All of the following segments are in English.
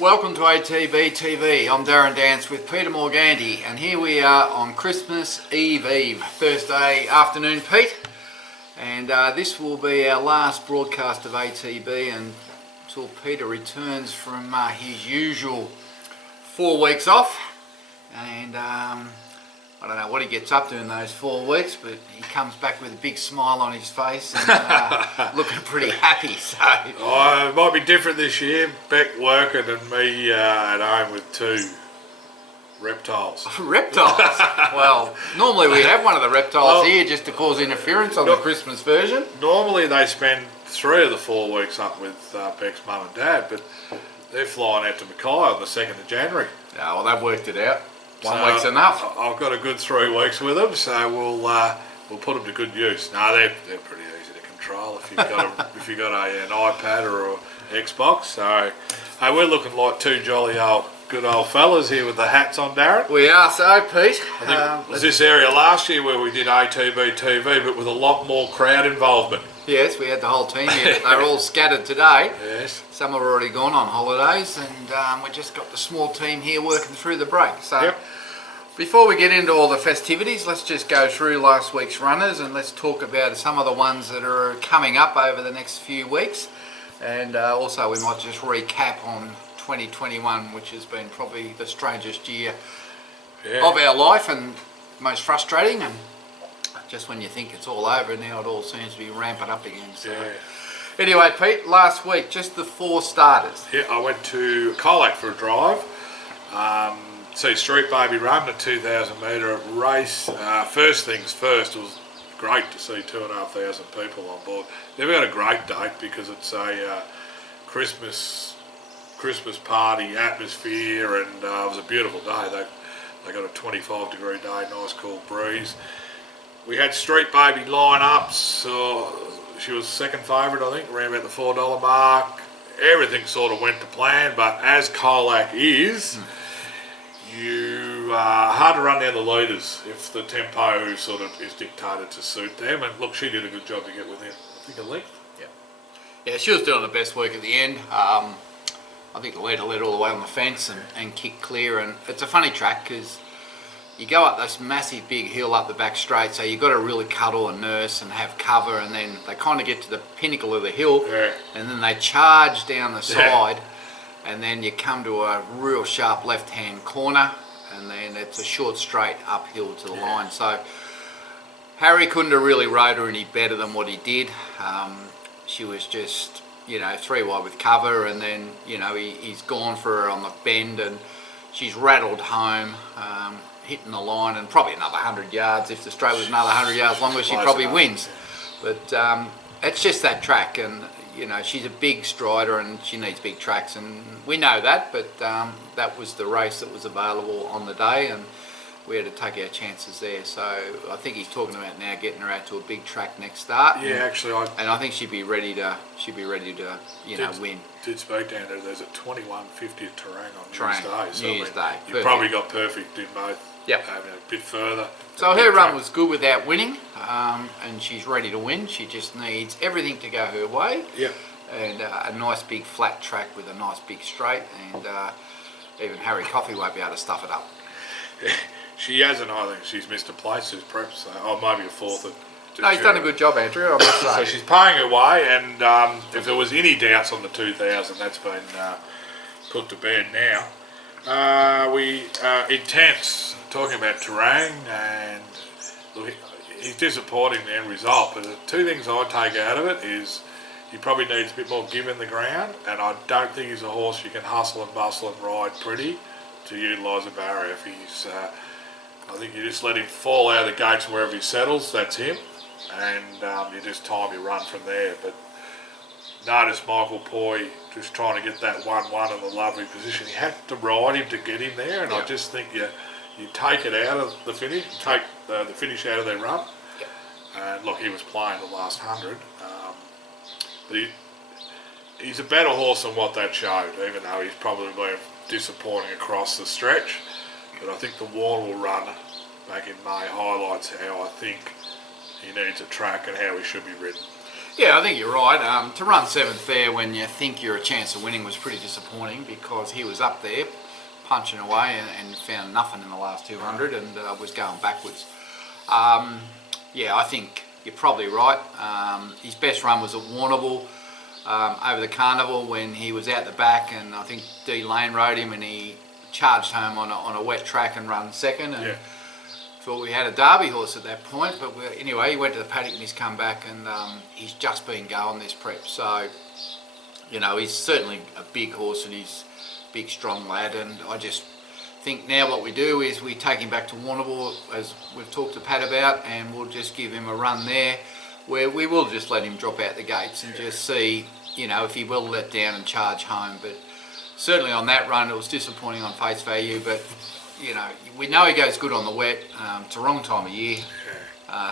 Welcome to ATB TV. I'm Darren Dance with Peter Morganti, and here we are on Christmas Eve, Thursday afternoon, Pete. And this will be our last broadcast of ATB until Peter returns from his usual 4 weeks off. And I don't know what he gets up to in those 4 weeks, but he comes back with a big smile on his face and looking pretty happy. So it might be different this year. Beck working and me at home with 2 reptiles. Reptiles? Well, normally we have one of the reptiles here just to cause interference on the Christmas version. Normally they spend 3 of the 4 weeks up with Beck's mum and dad, but they're flying out to Mackay on the 2nd of January. Yeah, well, they've worked it out. 1 week's enough. I've got a good 3 weeks with them, so we'll put them to good use. No, they're pretty easy to control if you've got an iPad or an Xbox. So, hey, we're looking like 2 jolly good old fellas here with the hats on, Darren. We are so, Pete. I think it was this area last year where we did ATB TV, but with a lot more crowd involvement. Yes, we had the whole team here, but they're all scattered today. Yes. Some have already gone on holidays, and we just got the small team here working through the break. So, Before we get into all the festivities, let's just go through last week's runners and let's talk about some of the ones that are coming up over the next few weeks. And also we might just recap on 2021, which has been probably the strangest year of our life and most frustrating. And just when you think it's all over, now it all seems to be ramping up again. So. Anyway, Pete, last week, just the 4 starters. Yeah, I went to Colac for a drive. See Street Baby run, a 2,000 metre race. First things first, it was great to see 2,500 people on board. Never got a great date because it's a Christmas party atmosphere, and it was a beautiful day. They got a 25-degree day, nice cool breeze. We had Street Baby line-ups. So she was second favourite, I think, around about the $4 mark. Everything sort of went to plan, but as Colac is, you hard to run down the leaders if the tempo sort of is dictated to suit them. And look, she did a good job to get within, I think, a length. Yeah, she was doing the best work at the end. I think the leader led all the way on the fence and kicked clear. And it's a funny track because you go up this massive big hill up the back straight, so you've got to really cuddle and nurse and have cover, and then they kind of get to the pinnacle of the hill, and then they charge down the side, and then you come to a real sharp left-hand corner, and then it's a short straight uphill to the line. So Harry couldn't have really rode her any better than what he did. She was just, 3 wide with cover, and then, he's gone for her on the bend, and she's rattled home, hitting the line, and probably another 100 yards. If the straight was another 100 yards longer, she probably wins. But it's just that track, and she's a big strider and she needs big tracks, and we know that, but that was the race that was available on the day, and we had to take our chances there. So I think he's talking about now getting her out to a big track next start. Yeah, actually, I think she'd be ready to win. Did speak down there. There's a 21.50 Terang on New Year's Day. So you probably got perfect in both. Yep. A bit further. So her run was good without winning, and she's ready to win. She just needs everything to go her way. Yep. And a nice big flat track with a nice big straight, and even Harry Coffey won't be able to stuff it up. She hasn't. I think she's missed a place, perhaps, or maybe a 4th. No, he's done a good job, Andrew, I must say. So she's paying her way, and if there was any doubts on the 2,000, that's been put to bed now. Intense, talking about Terang, and look, he's disappointing the end result, but the 2 things I take out of it is he probably needs a bit more give in the ground, and I don't think he's a horse you can hustle and bustle and ride pretty to utilise a barrier. If he's, I think you just let him fall out of the gates wherever he settles, that's him, and you just time your run from there. But notice Michael Poy just trying to get that 1-1 in the lovely position. You have to ride him to get him there, and I just think you take it out of the finish, take the finish out of their run. And look, he was playing the last 100, but he's a better horse than what that showed, even though he's probably been disappointing across the stretch. But I think the Warnell run back in May highlights how I think he needs a track and how he should be ridden. Yeah, I think you're right. To run 7th there when you think you're a chance of winning was pretty disappointing, because he was up there punching away and found nothing in the last 200 and was going backwards. Yeah, I think you're probably right. His best run was at Warrnambool over the carnival when he was out the back, and I think D Lane rode him and he charged home on a wet track and run second. And thought we had a Derby horse at that point, but anyway, he went to the paddock and he's come back, and he's just been going this prep. So, you know, he's certainly a big horse and he's a big, strong lad. And I just think now what we do is we take him back to Warrnambool, as we've talked to Pat about, and we'll just give him a run there, where we will just let him drop out the gates and just see, you know, if he will let down and charge home. But certainly on that run, it was disappointing on face value, but you know, we know he goes good on the wet. It's the wrong time of year.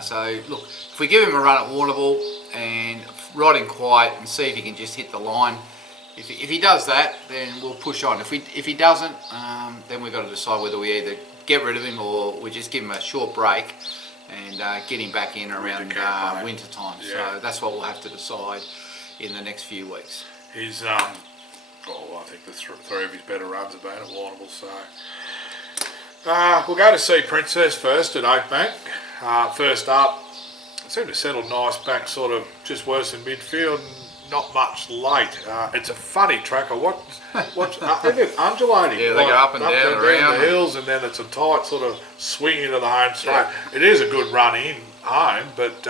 So look, if we give him a run at Warrnambool and ride him quiet and see if he can just hit the line, if he does that, then we'll push on. If he doesn't, then we've got to decide whether we either get rid of him or we just give him a short break and get him back in around winter time. So that's what we'll have to decide in the next few weeks. He's I think the three of his better runs have been at Warrnambool. So we'll go to see Princess first at Oakbank. First up, it seemed to settle nice back, sort of just worse in midfield. Not much late. It's a funny track. I watch. Isn't it undulating? Yeah, they go up and down around the hills, and then it's a tight sort of swing into the home straight. It is a good run in home, but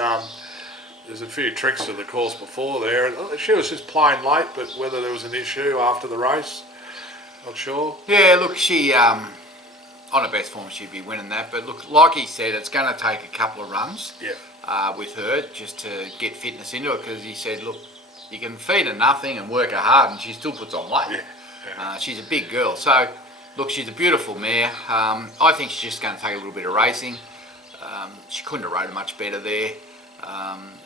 there's a few tricks to the course before there. She was just playing late, but whether there was an issue after the race, not sure. Yeah, look, she on her best form she'd be winning that, but look, like he said, it's going to take a couple of runs with her just to get fitness into it, because he said, look, you can feed her nothing and work her hard and she still puts on weight. She's a big girl. So, look, she's a beautiful mare. I think she's just going to take a little bit of racing. She couldn't have rode much better there.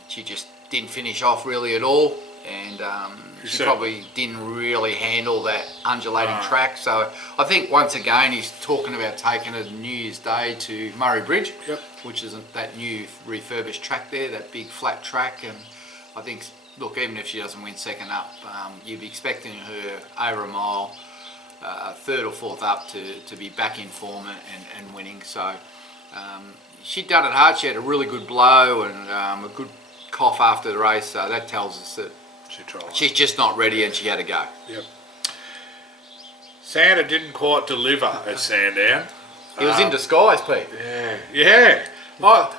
She just didn't finish off really at all, and she probably didn't really handle that undulating track. So I think once again he's talking about taking her New Year's Day to Murray Bridge, which is that new refurbished track there, that big flat track. And I think, look, even if she doesn't win second up, you'd be expecting her over a mile, third or fourth up to be back in form and winning. So she'd done it hard. She had a really good blow and a good cough after the race. So that tells us that she's just not ready and she had to go. Santa didn't quite deliver at Sandown. He was in disguise, Pete. Yeah. I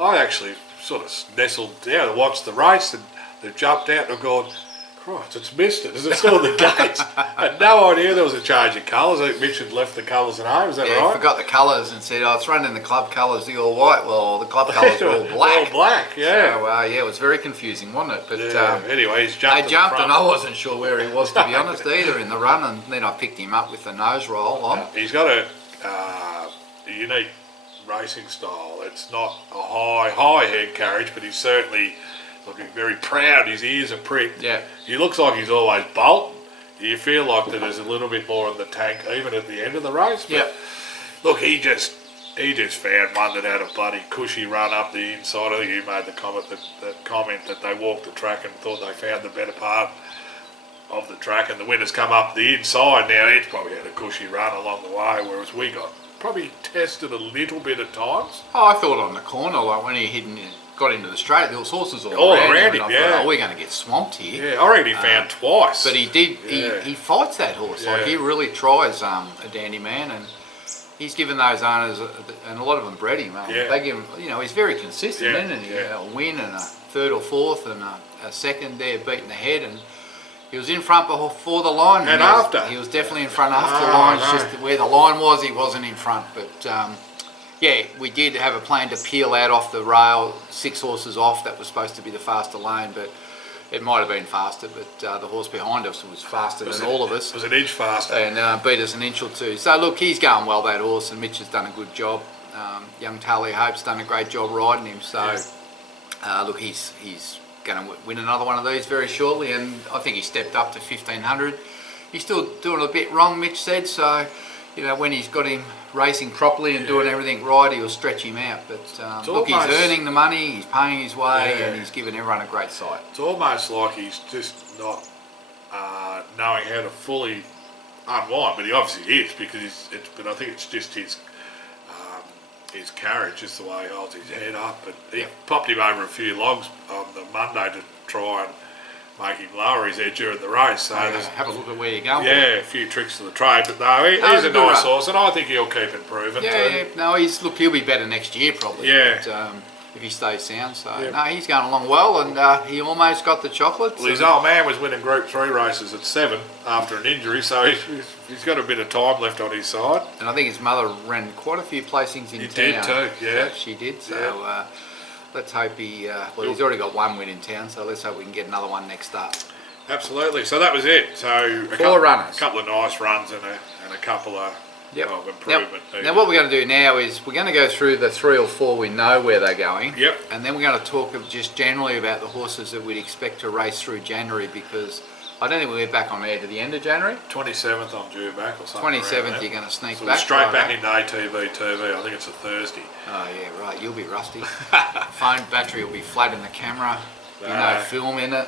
actually sort of nestled down and watched the race, and they've jumped out and I've gone, Christ, it's missed it. Is it still the gates? I had no idea there was a change of colours. I think Mitch had left the colours at home, is that right? He forgot the colours and said, it's running the club colours, the all white. Well, the club colours are all black. All black, yeah. So, it was very confusing, wasn't it? But anyway, he's jumped. They jumped and I wasn't sure where he was, to be honest, either in the run, and then I picked him up with the nose roll on. He's got a unique racing style. It's not a high head carriage, but he's certainly looking very proud. His ears are pricked. He looks like he's always bolting. You feel like that there's a little bit more in the tank even at the end of the race. But look, he just found one that had a bloody cushy run up the inside. I think you made the comment that they walked the track and thought they found the better part of the track, and the winner's come up the inside. Now he's probably had a cushy run along the way, whereas we got probably tested a little bit at times. I thought on the corner, like when he got into the straight, there was horses all around him. Thought, we're going to get swamped here. I reckon he found twice. But he did. He fights that horse. Like he really tries a Dandy Man, and he's given those owners, and a lot of them bred him. They give him. He's very consistent, isn't he? A win and a third or fourth and a second there, beating the head, and he was in front before the line. And after. He was definitely in front after the line. It's just where the line was, he wasn't in front. But we did have a plan to peel out off the rail, 6 horses off. That was supposed to be the faster lane, but it might have been faster. But the horse behind us was faster than all of us. It was an inch faster. And beat us an inch or two. So look, he's going well, that horse, and Mitch has done a good job. Young Tally Hope's done a great job riding him. So look, he's going to win another one of these very shortly, and I think he stepped up to 1500. He's still doing a bit wrong, Mitch said, so you know, when he's got him racing properly and doing everything right, he'll stretch him out. But look, he's earning the money, he's paying his way, and he's giving everyone a great sight. It's almost like he's just not knowing how to fully unwind, but he obviously is, because but I think it's just his carriage, just the way he holds his head up. But he popped him over a few logs on the Monday to try and make him lower his head during the race. So have a look at where you're going. Yeah, a few tricks to the trade, but no, he's a nice horse, and I think he'll keep improving too. No, he'll be better next year probably. Yeah. But, if he stays sound, so no, he's going along well, and he almost got the chocolates. Well, his old man was winning Group 3 races at 7 after an injury, so he's got a bit of time left on his side. And I think his mother ran quite a few placings in town. He did too, yeah. She did, so let's hope he's already got one win in town, so let's hope we can get another one next up. Absolutely, so that was it. So Four runners. A couple of nice runs and a couple of improvement. Now what we're going to do now is we're going to go through the 3 or 4 we know where they're going. Yep. And then we're going to talk just generally about the horses that we'd expect to race through January, because I don't think we'll get back on air to the end of January. 27th I'm due back or something. 27th you're going to sneak so back. Straight back into ATB TV. I think it's a Thursday. Oh yeah, right. You'll be rusty. Phone battery will be flat in the camera. No film in it.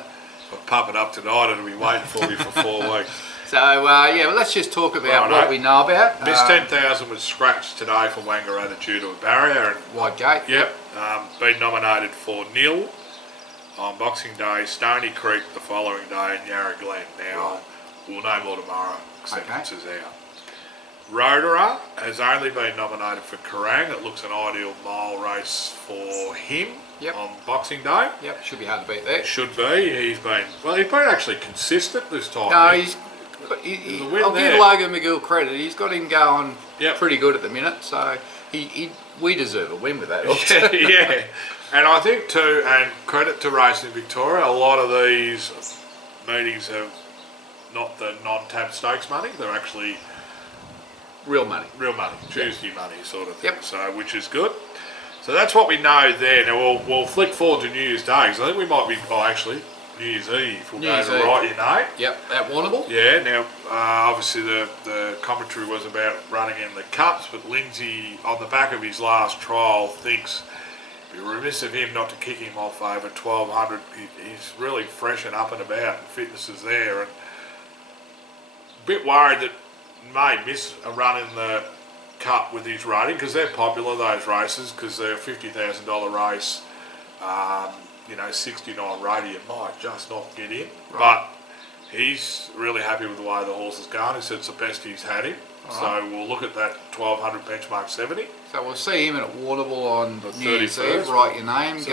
I'll pump it up tonight. It'll be waiting for me for 4 weeks. So well, let's just talk about what we know about. Miss 10,000 was scratched today for Wangaratta due to a barrier. And White Gate. Yep. Been nominated for Nil on Boxing Day, Stony Creek the following day, and Yarra Glen. Now, we'll know more tomorrow. Acceptances out. Rotorua has only been nominated for Kerrang. It looks an ideal mile race for him on Boxing Day. Yep, should be hard to beat there. Should be. He's been actually consistent this time. No, I'll give Logan McGill credit. He's got him going pretty good at the minute, so we deserve a win with that. Yeah, and I think too, and credit to Racing Victoria, a lot of these meetings have not the non-tab stakes money. They're actually real money, Tuesday money sort of thing. So which is good. So that's what we know there. Now we'll flick forward to New Year's Day, because I think we might be. Actually, New Year's Eve. We'll go to Right Your Name. Yep, at Warrnambool. Yeah, now obviously the commentary was about running in the cups, but Lindsay, on the back of his last trial, thinks it'd be remiss of him not to kick him off over 1200. He's really fresh and up and about, and fitness is there, and a bit worried that he may miss a run in the cup with his rating, because they're popular, those races, because they're a $50,000 race. 69 rating, it might just not get in. But he's really happy with the way the horse is going. He said it's the best he's had him. So we'll look at that 1200 benchmark 70. So we'll see him at Warrnambool on the New Year's Eve. Write your name. So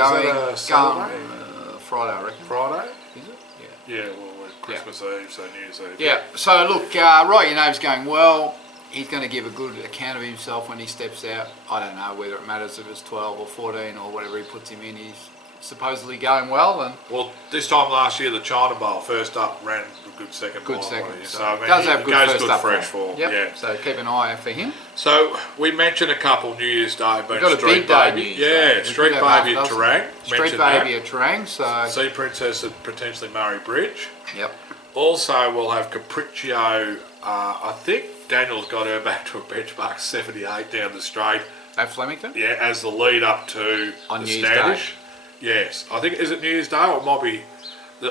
going Friday, I reckon. Friday? Is it? Yeah, well, Christmas Eve, so New Year's Eve. Yeah, so look, Write Your Name's going well. He's going to give a good account of himself when he steps out. I don't know whether it matters if it's 12 or 14 or whatever he puts him in. He's supposedly going well. Well, this time last year, the China Bowl first up ran a good second. So I mean, does have good first up fresh form. Yeah. So keep an eye out for him. So we mentioned a couple New Year's Day, but got a big day. Yeah, Street Baby at Terang. Street Baby at Terang. So Sea Princess at potentially Murray Bridge. Yep. Also, we'll have Capriccio. I think Daniel's got her back to a benchmark 78 down the straight. At Flemington? Yeah, as the lead up to on the New Year's Standish. Day. Yes, I think, is it New Year's Day or it might be,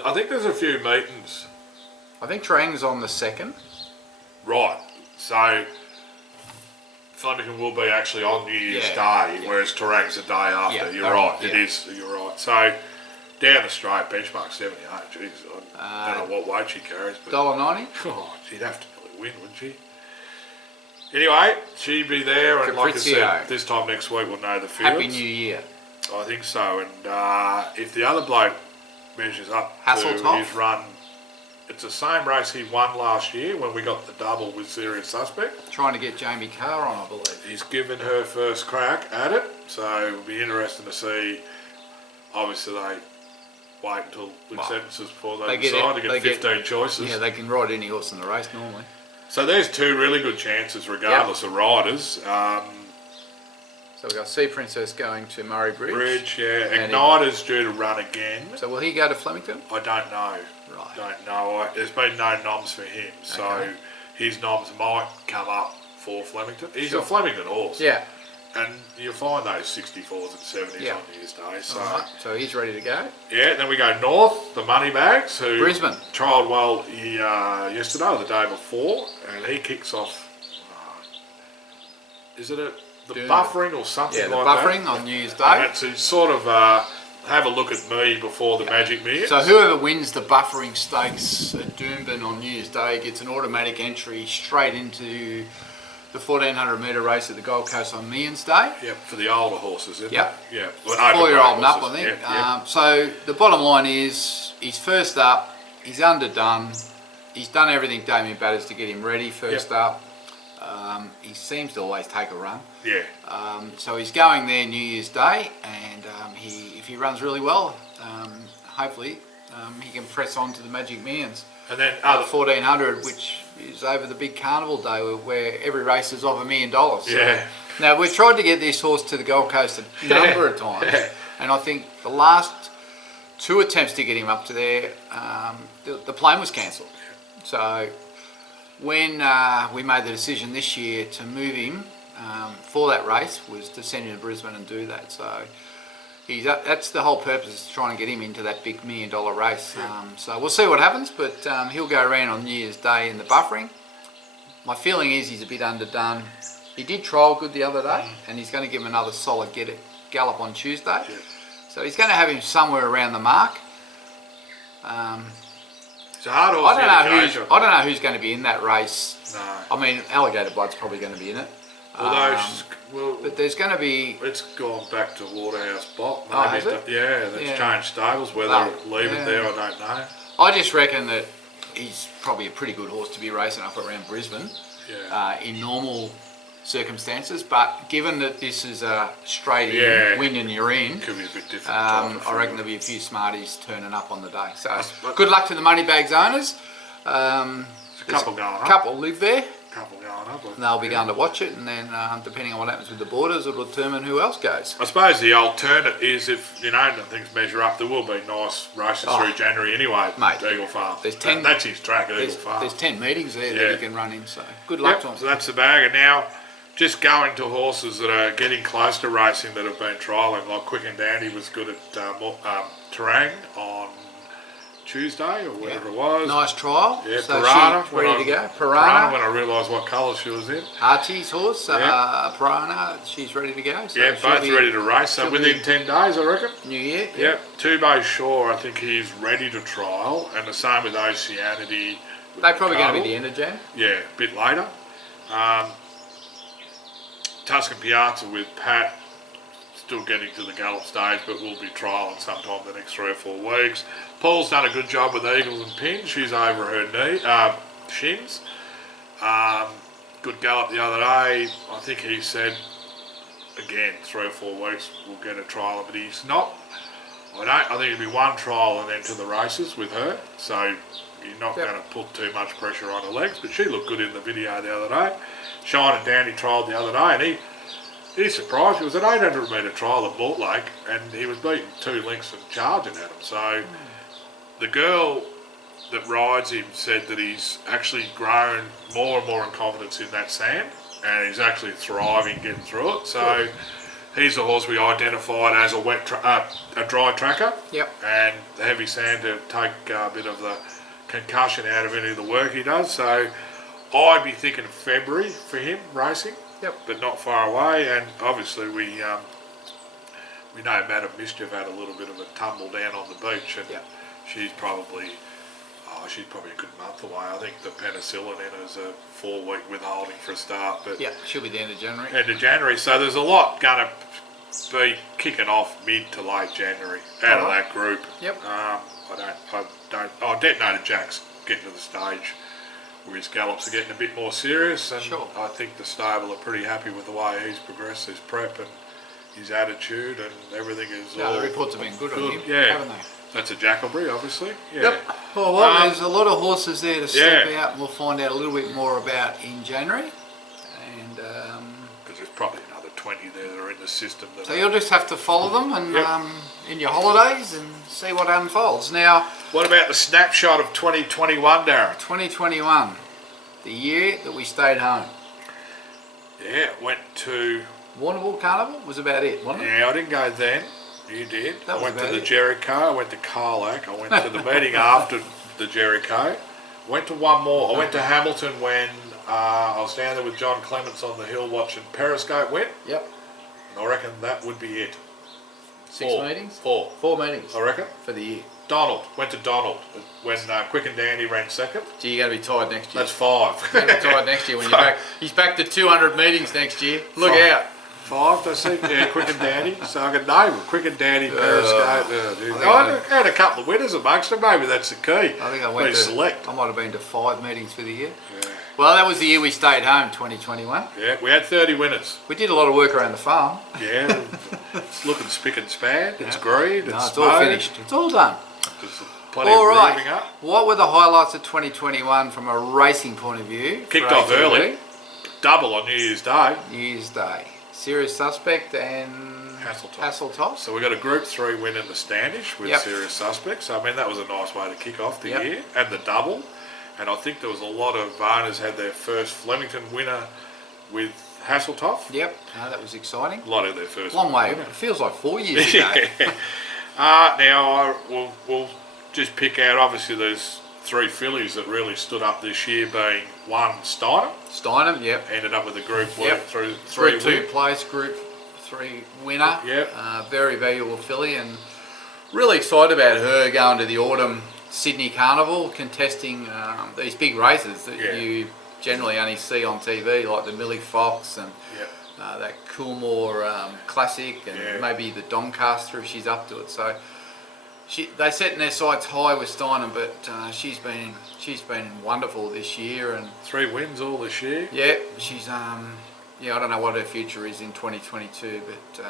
I think there's a few meetings. I think Terang's on the 2nd. Right, so Flemington will be actually on New Year's Day, whereas Terang's the day after. You're right, it is, you're right. So down the straight, benchmark 78, jeez, I don't know what weight she carries. But $1.90? Oh, she'd have to really win, wouldn't she? Anyway, she'd be there, and like I said, this time next week we'll know the fields. Happy New Year. I think so, and if the other bloke measures up Hasselhoff? to his run, it's the same race he won last year when we got the double with Serious Suspect. Trying to get Jamie Carr on, I believe. He's given her first crack at it, so it'll be interesting to see. Obviously, they wait until acceptances before they decide to get 15 choices. Yeah, they can ride any horse in the race normally. So there's two really good chances, regardless of riders. So we've got Sea Princess going to Murray Bridge. Igniter's due to run again. So will he go to Flemington? I don't know. Right. Don't know. There's been no noms for him, so his noms might come up for Flemington. He's Sure. a Flemington horse. Yeah. And you find those 64s and 70s Yeah. on New Year's Day. So, Alright, so he's ready to go. yeah, then we go north, the Moneybags, who Brisbane. trialled well yesterday or the day before, and he kicks off, is it the buffering or something Yeah, the like buffering that? on New Year's And Day. that's to sort of have a look at me before the Magic Millions. So whoever wins the buffering stakes at Doomben on New Year's Day gets an automatic entry straight into the 1400 metre race at the Gold Coast on Millions Day. Yep, for the older horses, isn't Yep. it? Yeah. Well, 4-year-old and up, I horses. think. Yeah, So the bottom line is, he's first up, he's underdone, he's done everything Damien Batters to get him ready first up. He seems to always take a run. yeah. So he's going there New Year's Day, and if he runs really well, hopefully he can press on to the Magic Millions. And then 1400, which is over the big carnival day where every race is off $1 million. So, Yeah. now we've tried to get this horse to the Gold Coast a number of times, and I think the last 2 attempts to get him up to there, the plane was cancelled. So when we made the decision this year to move him for that race was to send him to Brisbane and do that. So that's the whole purpose, is to try and get him into that big $1 million race. So we'll see what happens, but he'll go around on New Year's Day in the buffering. My feeling is he's a bit underdone. He did trial good the other day, and he's going to give him another solid gallop on Tuesday. Yeah. So he's going to have him somewhere around the mark. It's a hard horse. I don't know who's going to be in that race. No. I mean, Alligator Blood's probably going to be in it. Although, But there's going to be... it's gone back to Waterhouse Bot. Oh, has it? Yeah, that's Yeah. changed stables. Whether leave it there, I don't know. I just reckon that he's probably a pretty good horse to be racing up around Brisbane in normal circumstances. But given that this is a straight in, win and you're in, Could be a bit different. I reckon there'll be a few smarties turning up on the day. So good luck to the Moneybags owners. There's a couple going up. A couple live there. Couple going up. And they'll be going to watch it, and then depending on what happens with the borders, it'll determine who else goes. I suppose the alternate is if things measure up, there will be nice races through January anyway. Mate, Eagle Farm. There's 10. That's his track at Eagle Farm. There's 10 meetings there that he can run in. So good luck to him. So that's the bag. And now, just going to horses that are getting close to racing that have been trialling, like Quick and Dandy was good at Terang on Tuesday or whatever it was. Nice trial. Yeah, so Piranha. she's ready to go. Piranha, when I realised what colour she was in. Archie's horse, Piranha, she's ready to go. So Yeah, both ready to race. So within 10 days, I reckon. New Year. Yep. Two-Bay Shore, I think he's ready to trial. And the same with Oceanity. They're probably going to be the end of Jan. Yeah, a bit later. Tuscan Piazza with Pat, still getting to the gallop stage, but we'll be trialling sometime the next 3 or 4 weeks. Paul's done a good job with Eagles and Pins. She's over her shins. Good gallop the other day. I think he said, again, 3 or 4 weeks we'll get a trial, but he's not. I think it'll be 1 trial and then to the races with her. So you're not going to put too much pressure on her legs, but she looked good in the video the other day. Shine and Dandy trialled the other day, and he's surprised. It was an 800 metre trial at Mortlake, and he was beating 2 lengths and charging at him. So the girl that rides him said that he's actually grown more and more in confidence in that sand, and he's actually thriving getting through it. So he's a horse we identified as a dry tracker, and the heavy sand to take a bit of the concussion out of any of the work he does. So I'd be thinking February for him racing, but not far away. And obviously we know Madam Mischief had a little bit of a tumble down on the beach, and she's probably a good month away. I think the penicillin in her is a 4-week withholding for a start, but she'll be the end of January. End of January. So there's a lot going to be kicking off mid to late January out of that group. Detonator Jack's getting to the stage where his gallops are getting a bit more serious, and I think the stable are pretty happy with the way he's progressed his prep and his attitude, and everything is all the reports have been good on him, haven't they? That's a Jackalbury, obviously. Well, there's a lot of horses there to step out, and we'll find out a little bit more about in January. And because there's probably another 20 there that are in the system. So you'll just have to follow them and in your holidays and see what unfolds. Now, what about the snapshot of 2021, Darren? 2021, the year that we stayed home. Yeah, went to... Warrnambool Carnival was about it, wasn't it? Yeah, I didn't go then. You did. That I went to about the it. Jericho, I went to Carlac, I went to the meeting after the Jericho. Went to one more. I went to Hamilton when I was down there with John Clements on the hill watching Periscope win. Yep. And I reckon that would be it. 6 meetings? Four. 4 meetings. I reckon. For the year. Donald. Went to Donald when Quick and Dandy ran second. Gee, you're going to be tired next year. That's 5. You're going to be tired next year when you're back. He's back to 200 meetings next year. Look out. 5, I see. Yeah, Quick and Dandy. So I could name Quick and Dandy, Periscope. I had a couple of winners amongst them. Maybe that's the key. I think I went Be to select. I might have been to 5 meetings for the year. Yeah. Well, that was the year we stayed home, 2021. Yeah, we had 30 winners. We did a lot of work around the farm. Yeah, it's looking spick and span. It's green. No, It's it's all finished. It's all done. There's plenty All of right. grooving up. What were the highlights of 2021 from a racing point of view? Kicked for off ATB? early. Double on New Year's Day. New Year's Day. Serious Suspect and Hasseltoft. So we got a Group 3 win in the Standish with Yep. Serious Suspects. So I mean that was a nice way to kick off the Yep. year, and the double. And I think there was a lot of owners had their first Flemington winner with Hasseltoft. Yep. No, that was exciting. A lot of their first. Long way. winner. It feels like 4 years ago. Now we'll just pick out. Obviously, there's 3 fillies that really stood up this year. Being one Steiner, Steinem, yep. ended up with a Group Yep. work through 3 Group 2 win. place, Group 3 winner. Yep. Very valuable filly, and really excited about her going to the autumn Sydney Carnival, contesting these big races that Yeah. you generally only see on TV, like the Millie Fox and Yep. that Coolmore Classic, and Yeah. maybe the Doncaster if she's up to it. So they setting their sights high with Steinem, but she's been wonderful this year, and 3 wins all this year. yeah, she's I don't know what her future is in 2022, but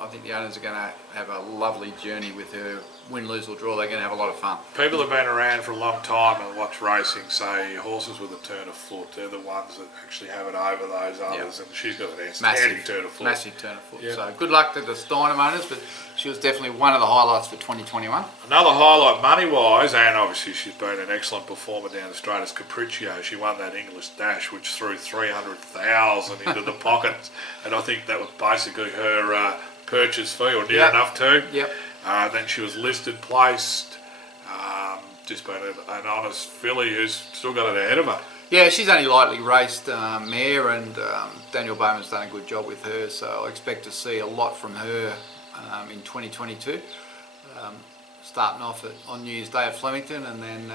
I think the owners are going to have a lovely journey with her. Win, lose or draw, they're going to have a lot of fun. People have been around for a long time and watch racing say horses with a turn of foot, they're the ones that actually have it over those others, and she's got an outstanding turn of foot. Massive turn of foot. Yep. So good luck to the Steinem owners, but she was definitely one of the highlights for 2021. Another highlight money-wise, and obviously she's been an excellent performer down the straight, is Capriccio. She won that English Dash, which threw 300,000 into the pockets, and I think that was basically her purchase fee, or near Yep. enough to. Yep. Then she was listed, placed, just been an honest filly who's still got it ahead of her. Yeah, she's only lightly raced mare, and Daniel Bowman's done a good job with her, so I expect to see a lot from her in 2022. Starting off on New Year's Day at Flemington, and then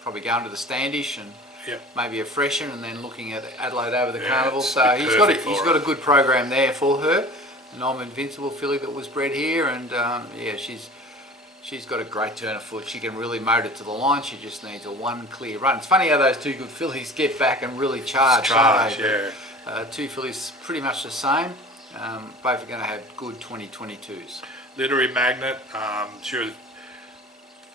probably going to the Standish and Yep. maybe a freshen, and then looking at Adelaide over the Yeah, Carnival. it's So he's got perfect he's for got a her. good program there for her. And I'm Invincible filly that was bred here, and yeah, she's got a great turn of foot. She can really motor to the line. She just needs a one clear run. It's funny how those 2 good fillies get back and really charge. Charge, don't yeah. they? 2 fillies pretty much the same. Both are going to have good 2022s. Literary Magnet, she was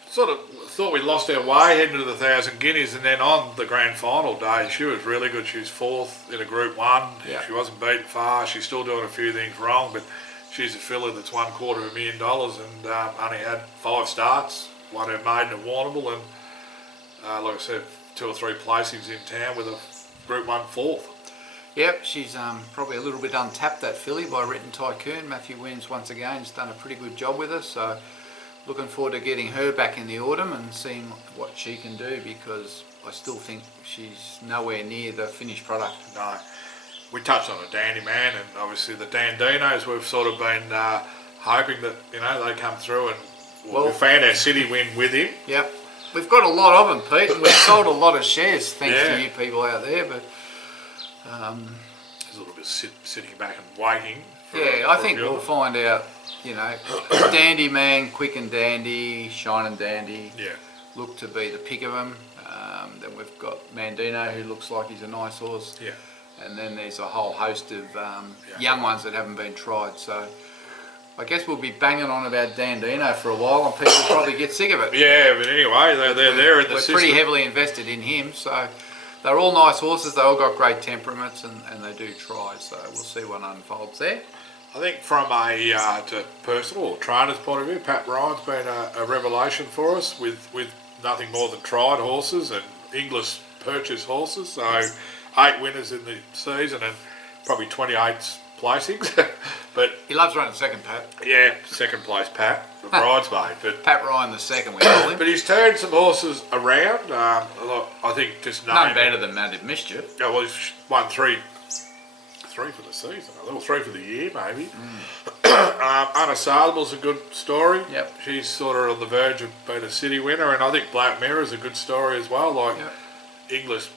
sort of thought we lost our way heading to the 1,000 Guineas, and then on the grand final day she was really good. She was 4th in a Group 1. Yeah. She wasn't beaten far. She's still doing a few things wrong, but she's a filler that's won $250,000 and only had 5 starts. Won her maiden at Warrnambool, and like I said, 2 or 3 placings in town with a Group 1 4th. Yep, she's probably a little bit untapped, that filly, by Written Tycoon. Matthew Williams once again has done a pretty good job with her, so looking forward to getting her back in the autumn and seeing what she can do, because I still think she's nowhere near the finished product. No. We touched on a Dandy Man, and obviously the Dandinos, we've sort of been hoping that, they come through, and we found our city win with him. Yep, we've got a lot of them, Pete, and we've sold a lot of shares thanks Yeah. to you people out there, but There's a little bit sitting back and waiting. I think we'll find out, Dandy Man, Quick and Dandy, Shine and Dandy, Yeah. look to be the pick of them. Then we've got Mandino, who looks like he's a nice horse. Yeah. And then there's a whole host of young ones that haven't been tried. So I guess we'll be banging on about Dandino for a while, and people will probably get sick of it. Yeah, but anyway, they're there in the We're system. pretty heavily invested in him, so they're all nice horses. They all got great temperaments, and they do try. So we'll see what unfolds there. I think from a to personal or trainer's point of view, Pat Ryan's been a revelation for us with nothing more than tried horses and English purchase horses. So 8 winners in the season, and probably 28th placings, but He loves running second, Pat. yeah, second place Pat, the bridesmaid. But Pat Ryan the second, we call him. but he's turned some horses around. I think just None better than Mad Mischief. Yeah, well, he's won three for the season, a little 3 for the year maybe. Unassailable's a good story. Yep. She's sort of on the verge of being a city winner, and I think Black Mirror's a good story as well. Like English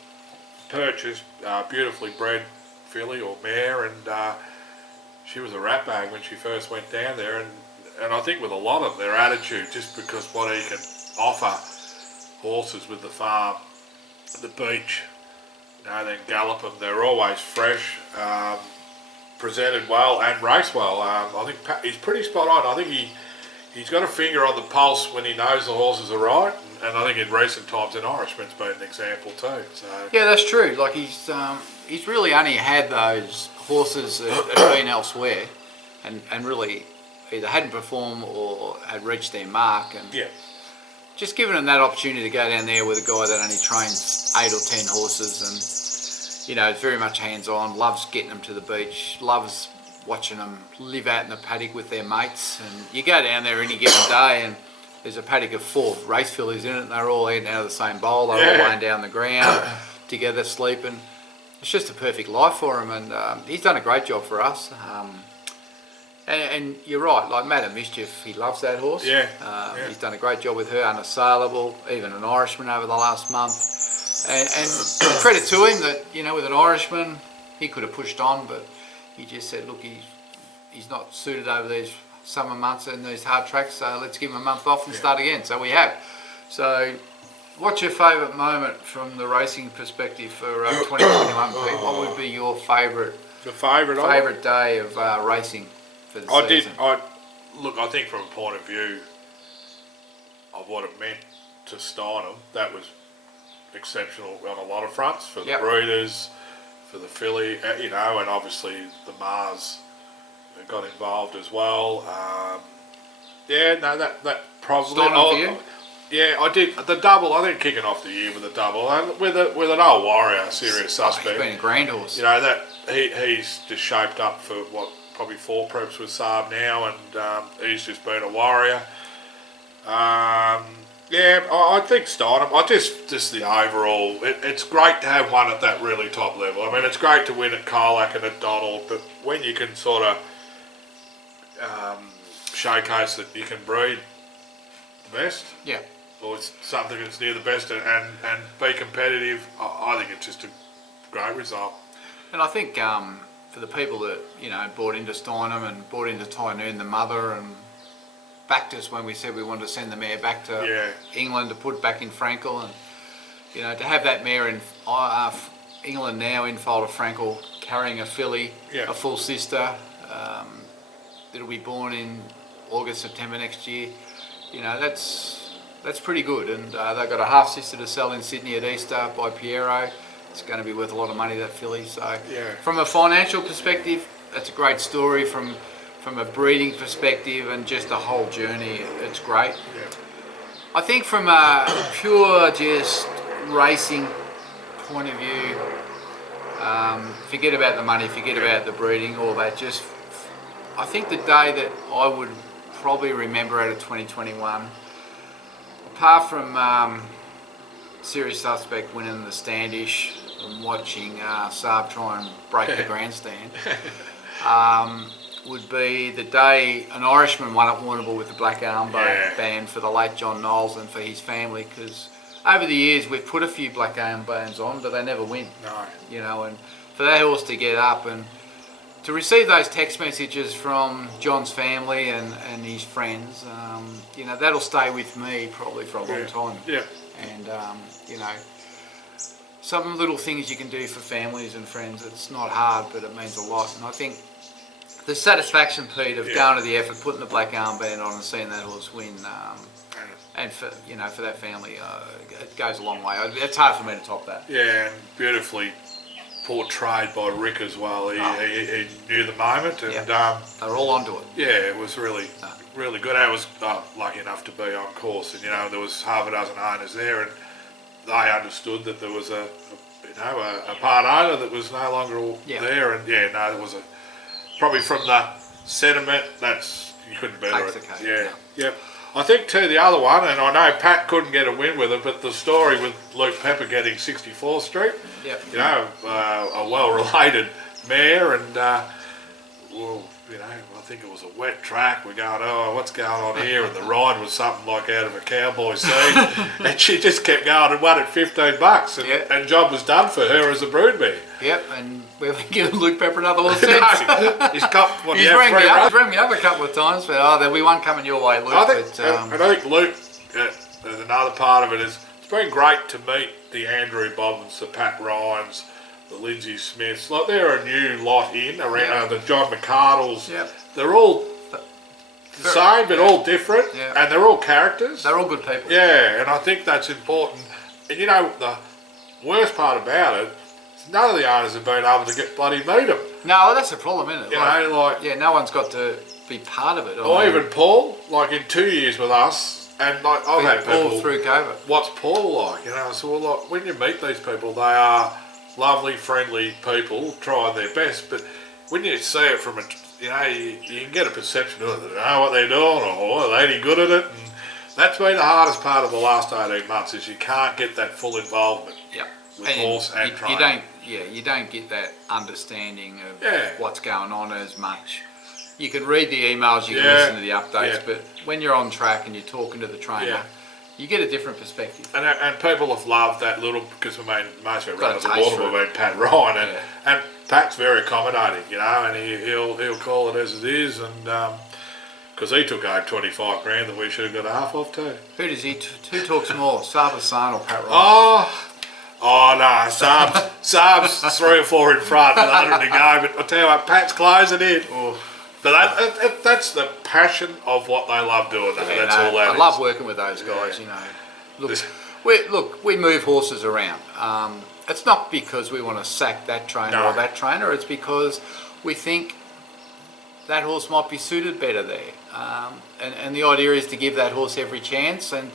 purchased, beautifully bred filly or mare, and she was a rat bag when she first went down there, and I think with a lot of their attitude, just because what he can offer horses with the farm, the beach, then gallop them, they're always fresh, presented well and race well. I think he's pretty spot on. I think he's got a finger on the pulse when he knows the horses are right, and I think in recent times an Irishman's been an example too. So yeah, that's true. Like he's really only had those horses that have been elsewhere, and really either hadn't performed or had reached their mark, and just giving them that opportunity to go down there with a guy that only trains 8 or 10 horses, and is very much hands-on, loves getting them to the beach, loves watching them live out in the paddock with their mates. And you go down there any given day and there's a paddock of 4 race fillies in it, and they're all eating out of the same bowl, they're all laying down the ground together sleeping. It's just a perfect life for him, and he's done a great job for us. And you're right, like Madam Mischief, he loves that horse. He's done a great job with her, Unassailable, even an Irishman over the last month. And credit to him that, with an Irishman, he could have pushed on, but he just said, look, he's not suited over these summer months and these hard tracks, so let's give him a month off and start again. So we have. So what's your favourite moment from the racing perspective for 2021, Pete? What would be your favourite day of racing for the season? I think from a point of view of what it meant to Steinem, that was exceptional on a lot of fronts, for the breeders, for the filly, and obviously the Mars got involved as well. That probably. Steinem for you? Yeah, I did the double. I think kicking off the year with a double, and with an old warrior, serious suspect. He's been a grand horse. That he's just shaped up for probably 4 preps with Saab now, and he's just been a warrior. I think Steinem. Just the overall. It's great to have one at that really top level. I mean, it's great to win at Colac and at Donald, but when you can sort of showcase that you can breed the best, or it's something that's near the best, and be competitive, I think it's just a great result. And I think for the people that bought into Steinem and bought into Tynoon, the mother, and backed us when we said we wanted to send the mare back to England to put back in Frankel, and to have that mare in England now in foal of Frankel, carrying a filly, a full sister, that'll be born in August, September next year. That's pretty good, and they've got a half sister to sell in Sydney at Easter by Piero. It's going to be worth a lot of money, that filly. So from a financial perspective, that's a great story. From a breeding perspective and just a whole journey, it's great. I think from a pure just racing point of view, forget about the money, forget about the breeding, all that. Just, I think the day that I would probably remember out of 2021, apart from Serious Suspect winning the Standish and watching Saab try and break the grandstand, would be the day an Irishman won at Warrnambool with the black armband for the late John Knowles and for his family, because over the years we've put a few black armbands on, but they never win. And for that horse to get up and to receive those text messages from John's family and his friends, that'll stay with me probably for a long time. And some little things you can do for families and friends, it's not hard, but it means a lot. And I think the satisfaction, Pete, of going to the effort, putting the black armband on and seeing that horse win, and for for that family, it goes a long way. It's hard for me to top that. And beautifully portrayed by Rick as well. He knew the moment, and they're all onto it. It was really good. I was lucky enough to be on course, and there was half a dozen owners there, and they understood that there was a part owner that was no longer there, and there was probably from the sentiment you couldn't better it. Yeah. I think too the other one, and I know Pat couldn't get a win with it, but the story with Luke Pepper getting 64th Street, a well-related mare, and I think it was a wet track. We're going, oh, what's going on here? And the ride was something like out of a cowboy scene, and she just kept going and won at $15, and job was done for her as a broodmare. Yep, and we haven't given Luke Pepper another horse since. He's rang me up a couple of times, but there'll be one coming your way, Luke. I think Luke, there's another part of it is it's been great to meet the Andrew Bobbins, the Pat Ryans, the Lindsay Smiths. Like they're a new lot in around the John McCardles. Yep. They're all the same, but all different, and they're all characters. They're all good people. Yeah, and I think that's important. And the worst part about it. None of the owners have been able to get bloody meet them. No, that's the problem, isn't it? You no one's got to be part of it. Or even Paul, like in 2 years with us, and like I've had people all through COVID. What's Paul like? So like when you meet these people, they are lovely, friendly people, trying their best. But when you see it from you can get a perception of it. They know what they're doing, or are they any good at it? And that's been the hardest part of the last 18 months is you can't get that full involvement. Yeah. With horse and training. You don't get that understanding of what's going on as much. You can read the emails, you can listen to the updates, but when you're on track and you're talking to the trainer, you get a different perspective. And people have loved that little, because most of our runners at Waterloo have been Pat Ryan, and Pat's very accommodating, and he'll call it as it is, and because he took home 25 grand that we should have got half off too. Who talks more, Saab Hassan or Pat Ryan? Oh no, Saab's 3 or 4 in front and 100 to go, but I'll tell you what, Pat's closing in. But that's the passion of what they love doing. That's all that I love working with those guys, Look, we move horses around. It's not because we want to sack that trainer or that trainer, it's because we think that horse might be suited better there. And the idea is to give that horse every chance, and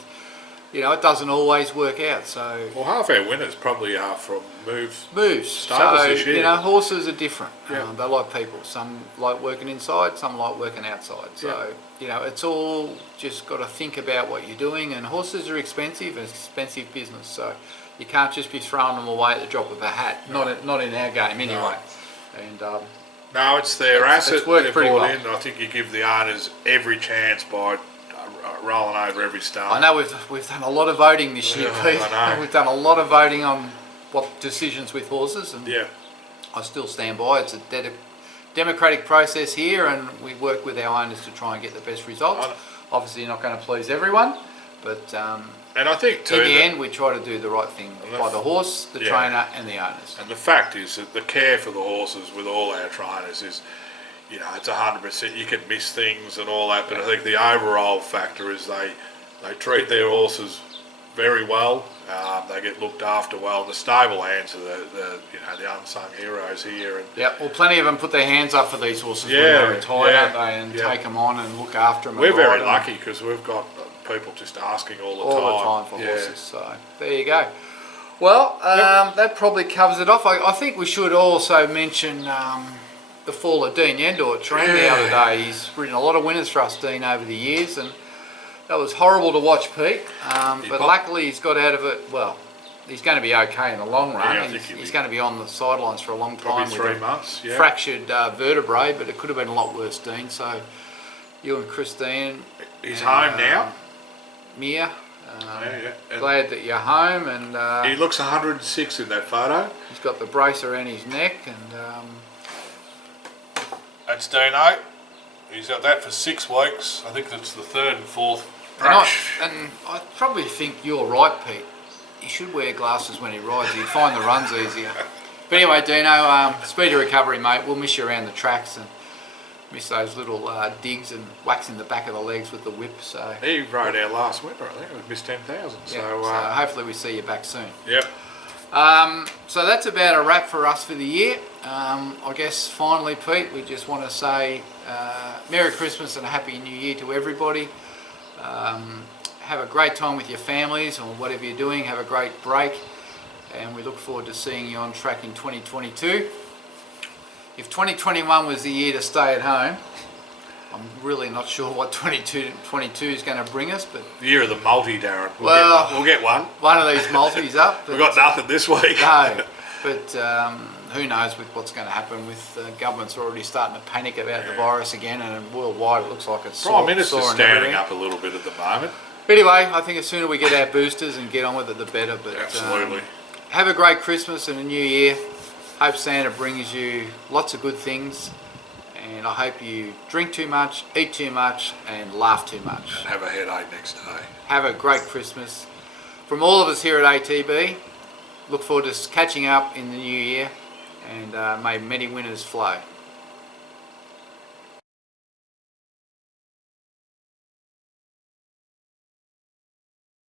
it doesn't always work out. So half our winners probably are from moves. So this year. Horses are different. They like people. Some like working inside, some like working outside. So it's all just got to think about what you're doing. And horses are expensive. It's expensive business. So you can't just be throwing them away at the drop of a hat. Not in our game anyway. And no, it's their asset. It's worked pretty well. I think you give the owners every chance by rolling over every stone. I know we've done a lot of voting this year, Pete. I know. We've done a lot of voting on what decisions with horses, and I still stand by. It's a democratic process here, and we work with our owners to try and get the best results. Obviously, you're not going to please everyone, but and I think too, in the end, we try to do the right thing by the horse, the trainer, and the owners. And the fact is that the care for the horses with all our trainers is, it's 100%. You can miss things and all that, but I think the overall factor is they treat their horses very well. They get looked after well. The stable hands are the unsung heroes here. And plenty of them put their hands up for these horses when they retire, don't they, and take them on and look after them. We're very lucky because we've got people just asking all the time for horses. So there you go. Well, that probably covers it off. I think we should also mention the fall of Dean Yendor at Trent the other day. He's ridden a lot of winners for us, Dean, over the years, and that was horrible to watch, Pete. But luckily he's got out of it. Well, he's going to be okay in the long run. He's going to be on the sidelines for a long time. Probably 3 months. Fractured vertebrae, but it could have been a lot worse, Dean. So you and Christine. He's home now. Mia. Glad that you're home, and he looks 106 in that photo. He's got the brace around his neck, and that's Dino. He's got that for 6 weeks. I think that's the 3rd and 4th brush. And I probably think you're right, Pete. He should wear glasses when he rides. He'd find the runs easier. But anyway, Dino, speedy recovery, mate. We'll miss you around the tracks and miss those little digs and waxing the back of the legs with the whip. So he rode our last winter, I think. It was Miss 10,000. So hopefully we see you back soon. Yep. So that's about a wrap for us for the year. I guess finally, Pete, we just want to say Merry Christmas and a Happy New Year to everybody. have a great time with your families or whatever you're doing. Have a great break, and we look forward to seeing you on track in 2022. If 2021 was the year to stay at home, I'm really not sure what 2022 is going to bring us, but The year of the multi, Darren. We'll get one. one of these multis up. We've got nothing this week. No, but who knows with what's going to happen with governments already starting to panic about the virus again, and worldwide it looks like it's Prime Minister's soaring standing everywhere. up a little bit at the moment. But anyway, I think the sooner we get our boosters and get on with it, the better. But Absolutely. have a great Christmas and a new year. Hope Santa brings you lots of good things, and I hope you drink too much, eat too much, and laugh too much. And have a headache next day. Have a great Christmas. From all of us here at ATB, look forward to catching up in the new year, and may many winners flow.